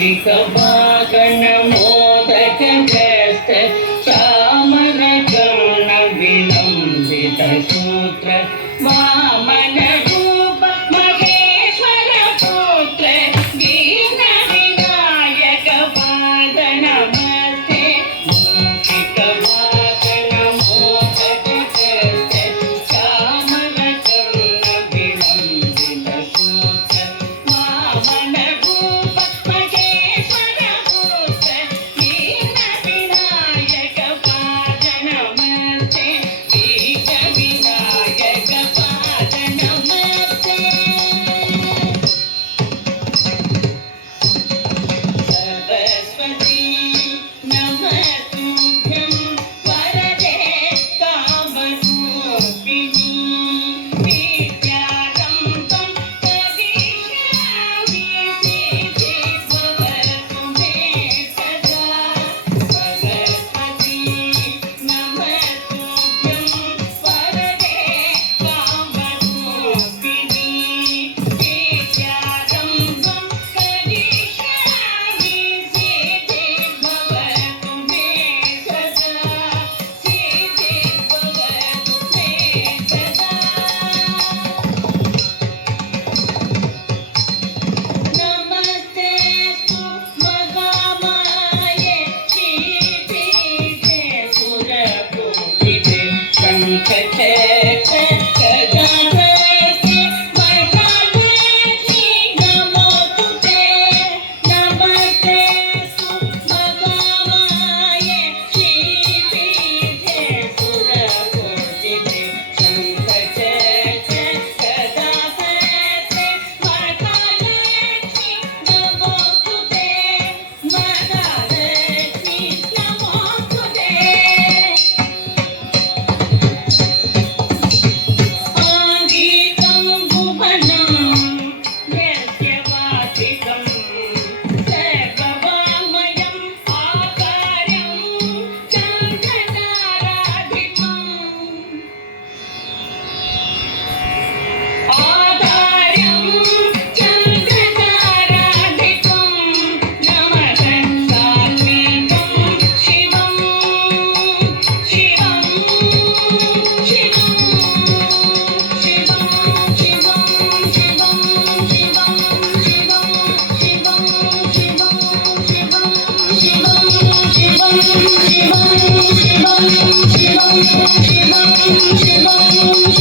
मूषिक wagon modak ग्रस्त चामर कर्ण विलंबित सूत्र वामन रूप महेश्वर पुत्र दीन विनायक पाद नमस्ते मूषिक वागन मोदक ग्रस्त चामर कर्ण विलंबित सूत्र वामन रूप महेश्वर पुत्र दीन विनायक पाद नमस्ते दीन विनायक पाद नमस्ते सरस्वती नमस्तुभ्यं वरदे कामरूपिणी विद्यारम्भं करिष्यामि सिद्धिर्भवतु मे सदा सरस्वती नमस्तुभ्यं वरदे कामरूपिणी विद्यारम्भं करिष्यामि सिद्धिर्भवतु मे सदा सिद्धिर्भवतु मे सदा नमस्तेऽस्तु महामाये श्रीपीठे सुरपूजिते शङ्खचक्र गदाधरे वरदालक्ष्मी नमोस्तुते नमस्तेऽस्तु महामाये श्रीपीठे सुरपूजिते शङ्खचक्र गदाधरे वरदालक्ष्मी नमोस्तुते वरदालक्ष्मी नमोस्तुते आङ्गीकं भुवनं यस्य वाचिकं सर्ववाङ्मयम् आकारं चन्द्रताराधिपम् आधारं चन्द्रताराधिपं नमः सात्विकं शिवं शिवं शिवं शिवं शिवं शिवं शिवं शिवं शिवं शिवं शिवं शिवं शिवं शिवं शिवं शिवं शिवं शिवं शिवं